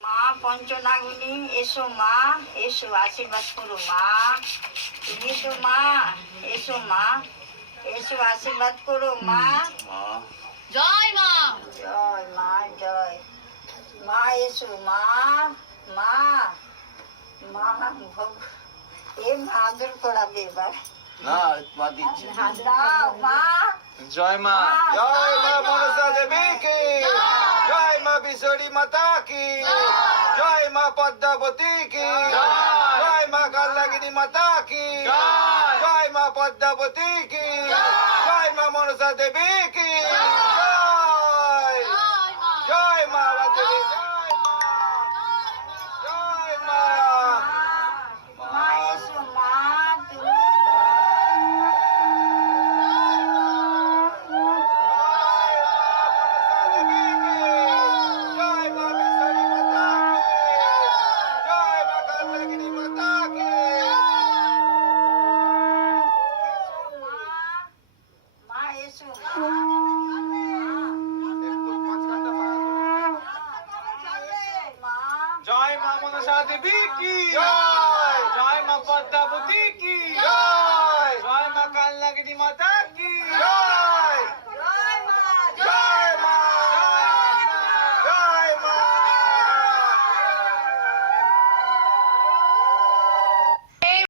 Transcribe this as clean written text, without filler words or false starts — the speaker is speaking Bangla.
মা পঞ্চনাগিনী এসো মা, এসো আশীর্বাদ করো মা। তুমি তো মা, এসো মা, এসো আশীর্বাদ করো মা। জয় মা। জয় মা, জয় মা, এসো মা। মা মা ভোগ এ আদর করাবে এবার। না মা দিচ্ছে। দাও মা। জয় মা। জয় মা মনসা দেবী কি, জয় মা বিশ্বরী মাতা কি, জয় মা পদ্মাবতী কি, জয় মা কালনাগিনী মাতা কি, জয় মা পদ্মাবতী কি, জয় মা মনসা দেবী কি, জয় জয় মা রাজদেবী, জয় মা, জয় মা। মা এসো মা, তুমি মা এসো মা। জয় মা মনসা দেবী কি, জয় জয় মা পদ্মাবতী